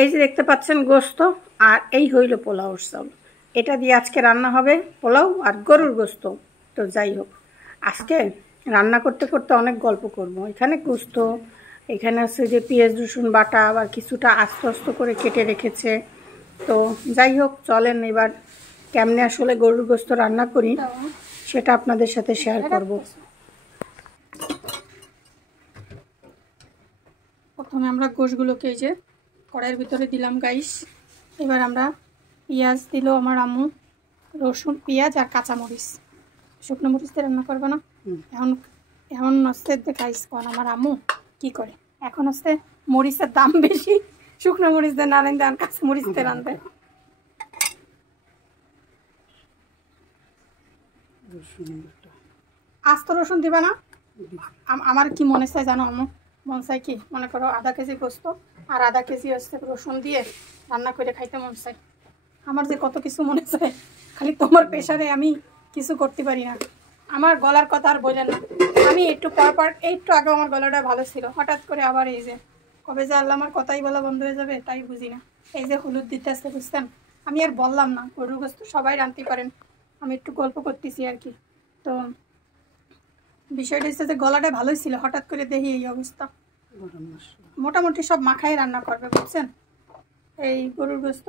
এই যে দেখতে পাচ্ছেন গোস্ত, আর এই হইল পোলাওর চাল। এটা দিয়ে আজকে রান্না হবে পোলাও আর গরুর গোস্ত। তো যাই হোক, আজকে রান্না করতে করতে অনেক গল্প করব। এখানে গোস্ত, এখানে আছে যে পেঁয়াজ রসুন বাটা, আবার কিছুটা আস্তে আস্তে করে কেটে রেখেছে। তো যাই হোক, চলেন এবার কেমনে আসলে গরুর গোস্ত রান্না করি সেটা আপনাদের সাথে শেয়ার করব। প্রথমে আমরা গোশগুলোকে এই যে কড়াইয়ের ভিতরে দিলাম গাইস। এবার আমরা পেঁয়াজ দিল আমার আম্মু, রসুন পেঁয়াজ আর কাঁচামরিচ। শুকনো মরিচ দিয়ে রান্না করবো না। এখন এখন হচ্ছে গাইস কোন আমার আম্মু কি করে, এখন হচ্ছে মরিচের দাম বেশি, শুকনো মরিচ দিয়ে না রান্ধে আর কাঁচা মরিচ দিয়ে রান্ধে। আস্ত রসুন দিবা না? আমার কি মনে চাই জানো আম্মু, মন চাই কি, মনে করো আধা কেজি গোস্ত আর আধা কেজি হচ্ছে রসুন দিয়ে রান্না করে খাইতে মন চাই। আমার যে কত কিছু মনে চায়, খালি তোমার প্রেশারে আমি কিছু করতে পারি না। আমার গলার কথা আর বললেন না, আমি একটু পর একটু আগে আমার গলাটা ভালো ছিল, হঠাৎ করে আবার এই যে কবে যে আল্লাহ আমার কথাই বলা বন্ধ হয়ে যাবে তাই বুঝি না। এই যে হলুদ দিতে আসতে বুঝতেন, আমি আর বললাম না, গরুর গোস্ত সবাই রাঁধতে পারেন, আমি একটু গল্প করতেছি আর কি। তো বিষয়টা হচ্ছে যে গলাটা ভালোই ছিল, হঠাৎ করে দেখি এই অবস্থা। মোটামুটি সব মাখাই রান্না করবে বুঝছেন, এই গরুর গোস্ত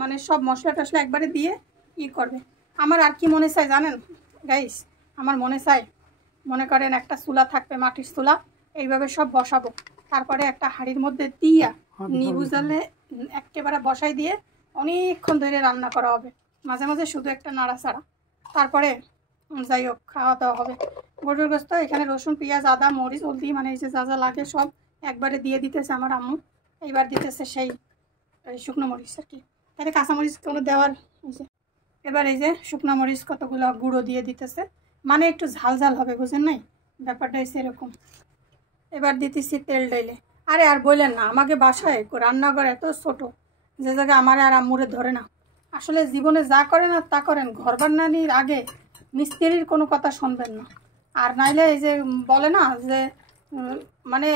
মানে সব মশলা টশলা একবারে দিয়ে ই করবে। আমার আর কি মনে চায় জানেন গাইস, আমার মনে চায়, মনে করেন একটা চুলা থাকবে, মাটির চুলা, এইভাবে সব বসাবো, তারপরে একটা হাঁড়ির মধ্যে দিয়া নিবু জালে একেবারে বসাই দিয়ে অনেকক্ষণ ধরে রান্না করা হবে, মাঝে মাঝে শুধু একটা নাড়াচাড়া, তারপরে যাই হোক খাওয়া দাওয়া হবে। গরুর গোস্ত এখানে রসুন পেঁয়াজ আদা মরিচ হলদি মানে এই যে যা যা লাগে সব একবারে দিয়ে দিতেছে আমার আম্মু। এইবার দিতেছে সেই শুকনো মরিচ আর কি, তাহলে কাঁচামরিচ কোনো দেওয়ার হয়েছে। এবার এই যে শুকনো মরিচ কতগুলো গুঁড়ো দিয়ে দিতেছে, মানে একটু ঝাল ঝাল হবে, বুঝেন নাই ব্যাপারটা হচ্ছে এরকম। এবার দিতেছি তেল ডাইলে। আরে আর বললেন না, আমাকে বাসায় রান্নাঘর এত ছোট যে জায়গায় আমার আর আম্মুরে ধরে না। আসলে জীবনে যা করেন আর তা করেন, ঘর বানানির আগে মিস্ত্রির কোনো কথা শুনবেন না। আর নাইলে এই যে বলে না যে মানে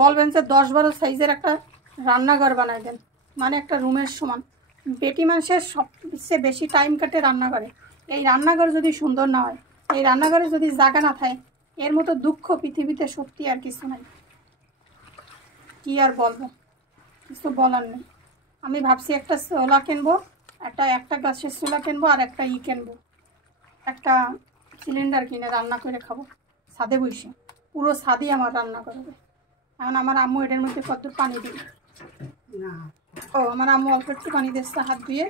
বলবেন যে 10-12 সাইজের একটা রান্নাঘর বানাই দেন, মানে একটা রুমের সমান। বেটি মানুষের সবচেয়ে বেশি টাইম কাটে রান্নাঘরে। এই রান্নাঘর যদি সুন্দর না হয়, এই রান্নাঘরে যদি জায়গা না থাকে, এর মতো দুঃখ পৃথিবীতে সত্যি আর কিছু নাই। কি আর বলবো, কিছু বলার নেই। আমি ভাবছি একটা চুলা কিনবো, একটা গাছের চুলা কিনবো, আর একটা কিনবো, একটা সিলিন্ডার কিনে রান্না করে খাবো ছাদে বসে, পুরো ছাদই আমার রান্না করবে। এখন আমার আম্মু এটার মধ্যে কত পানি দিবে, ও আমার আম্মু অল্প একটু পানি দিচ্ছে হাত ধুয়ে,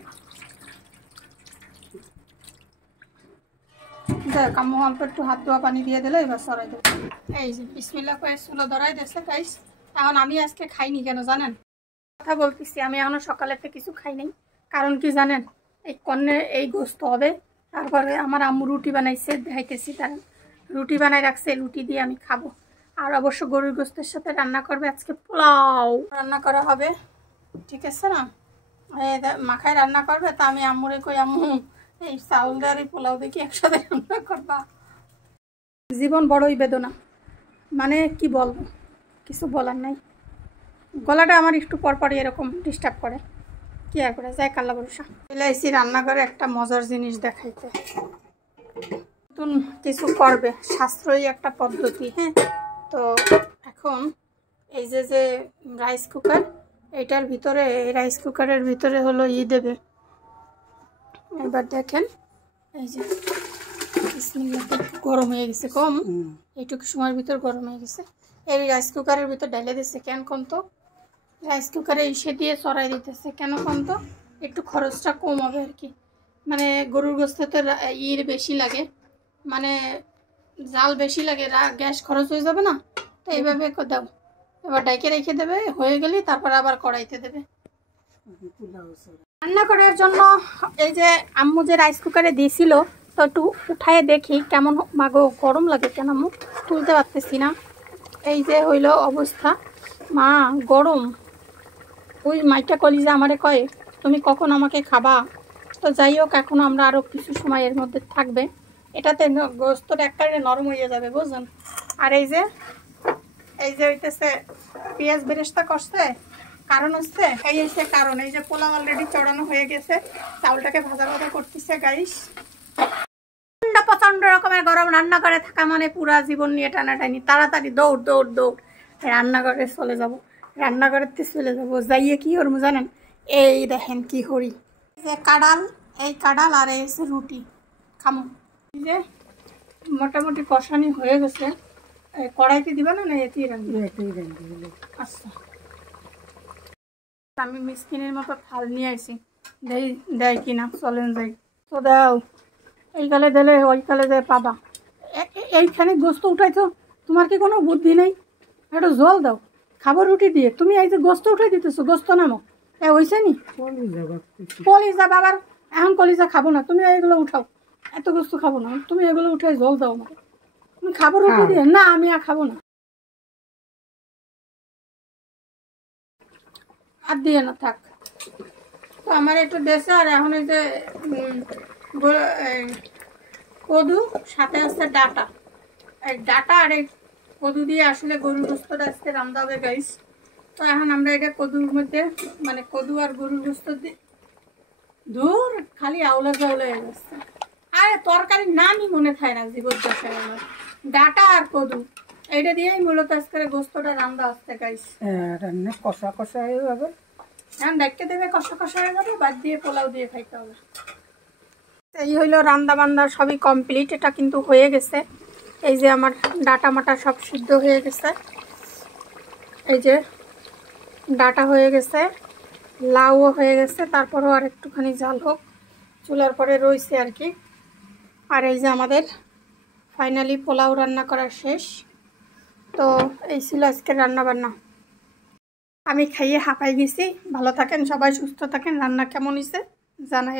যাই হোক আম্মু অল্প একটু হাত ধোয়া পানি দিয়ে দিলে এবার সরাই দেবো। এই যে বিসমিল্লাহ করে চুলা ধরাই দিচ্ছে গাইস। এখন আমি আজকে খাইনি কেন জানেন, কথা বলতেছি, আমি এখনো সকালেরটা কিছু খাই নাই। কারণ কি জানেন, এই কন্যে এই গোস্ত হবে, তারপরে আমার আম্মু রুটি বানাইছে, দেখাইতেছি, তারা রুটি বানাই রাখছে, রুটি দিয়ে আমি খাবো। আর অবশ্য গরুর গোস্তের সাথে রান্না করবে আজকে পোলাও রান্না করা হবে, ঠিক আছে না, মাখায় রান্না করবে। তা আমি আম্মুরে কই, আম্মু এই চাউল দেওয়ার এই পোলাও দেখি একসাথে রান্না করবা। জীবন বড়ই বেদনা, মানে কি বলবো, কিছু বলার নাই। গলাটা আমার একটু পরপরই এরকম ডিস্টার্ব করে, কি আর করে যায়, কাল্লা ভরসা। চলে এসেছি রান্নাঘরে একটা মজার জিনিস দেখাইতে, নতুন কিছু করবে, সাশ্রয়ী একটা পদ্ধতি। হ্যাঁ, তো এখন এই যে রাইস কুকার, এইটার ভিতরে, এই রাইস কুকারের ভিতরে হলো দেবে। এবার দেখেন এই যে গরম হয়ে গেছে, কম এইটুকু সময়ের ভিতর গরম হয়ে গেছে। এই রাইস কুকারের ভিতর ঢেলে দিচ্ছে, কেন কম তো রাইস কুকারে ইসে দিয়ে চড়াই দিতেছে, কেন কম তো একটু খরচটা কম হবে আর কি। মানে গরুর গোস্তে তো বেশি লাগে, মানে জাল বেশি লাগে, গ্যাস খরচ হয়ে যাবে না, তো এইভাবে দাও। এবার ডাইকে রেখে দেবে, হয়ে গেলে তারপর আবার কড়াইতে দেবে। রান্না করার জন্য এই যে আম্মু যে রাইস কুকারে দিয়েছিল, তো একটু উঠায় দেখি কেমন, মাগো গরম লাগে কেন আম্মু, তুলতে পারতেছি না। এই যে হইল অবস্থা, মা গরম। ওই মাইটা কলিজা আমারে কয় তুমি কখন আমাকে খাবা। তো যাই হোক, এখন আমরা আরও কিছু সময় এর মধ্যে থাকবে, এটাতে গোস্তটা একবারে নরম হয়ে যাবে বুঝলেন। আর এই যে হইতেছে পেঁয়াজ বেরেস্তা করছে, কারণ হচ্ছে এই এসে কারণ এই যে পোলাও অলরেডি চড়ানো হয়ে গেছে, চাউলটাকে ভাজা ভাজা করতেছে গাইস। প্রচন্ড রকমের গরম, রান্নাঘরে থাকা মানে পুরা জীবন নিয়ে টানাটানি, তাড়াতাড়ি দৌড় দৌড় দৌড় রান্নাঘরে চলে যাব, রান্নাঘরেতে চলে যাব, যাইয়ে কি করবো জানেন? এই দেখেন কি করি, যে কাঁড়াল, এই কাঁড়াল আর এই হচ্ছে রুটি খামো। এই যে মোটামুটি কষানি হয়ে গেছে, কড়াইতে দিবা না না এতেই রাখবো? আচ্ছা, আমি মিসকিনের মতো থাল নিয়ে আসি, দেই দেয় কিনা, চলেন যাই তো। দাও, এই কালে দিলে ওই কালে দেয় পাবা। এইখানে গোস্ত উঠাইছো, তোমার কি কোনো বুদ্ধি নেই? একটু জল দাও, খাবো রুটি দিয়ে, তুমি এই যে গোস্ত উঠাই দিতেছো, গোস্ত নামো। হয়েছে নি কলিজা বাবার, এখন কলিজা খাবো না, তুমি এগুলো উঠাও, এত গোস্ত খাবো না, তুমি এগুলো উঠাই জল দাও আমাকে। তুমি খাবো রুটি দিয়ে? না আমি আর খাবো না, আর দিয়ে না থাক। তো আমার একটু দেশে, আর এখন এই যে কদু সাথে আছে ডাটা, এই ডাটা আর এই কদু দিয়ে আসলে গরুর গোস্তটা আজকে রান্না হবে গাইস। তো এখন আমরা এটা কদুর মধ্যে, মানে কদু আর গরুর গোস্ত দিয়ে, ধুর খালি আউলা জাউলা হয়ে যাচ্ছে, আরে তরকারির নামই মনে থাকে না জীবদ্দশায় আমার। ডাটা আর কদু এইটা দিয়েই মূলত আজকে গোস্তটা রান্না আসছে গাইস। রান্না কষা কষা হয়ে যাবে, এখন দেখতে দেবে কষা কষা হয়ে যাবে, বাদ দিয়ে পোলাও দিয়ে খাইতে হবে। এই হইলো রান্না বান্না সবই কমপ্লিট, এটা কিন্তু হয়ে গেছে। এই যে আমার ডাটা মাটা সব সিদ্ধ হয়ে গেছে, এই যে ডাটা হয়ে গেছে, লাউও হয়ে গেছে, তারপরও আর একটুখানি জাল হোক, চুলার পরে রয়েছে আর কি। আর এই যে আমাদের ফাইনালি পোলাও রান্না করা শেষ। তো এই ছিল আজকের রান্না বান্না, আমি খাইয়ে হাঁপাই গেছি। ভালো থাকেন সবাই, সুস্থ থাকেন। রান্না কেমন হয়েছে জানাই।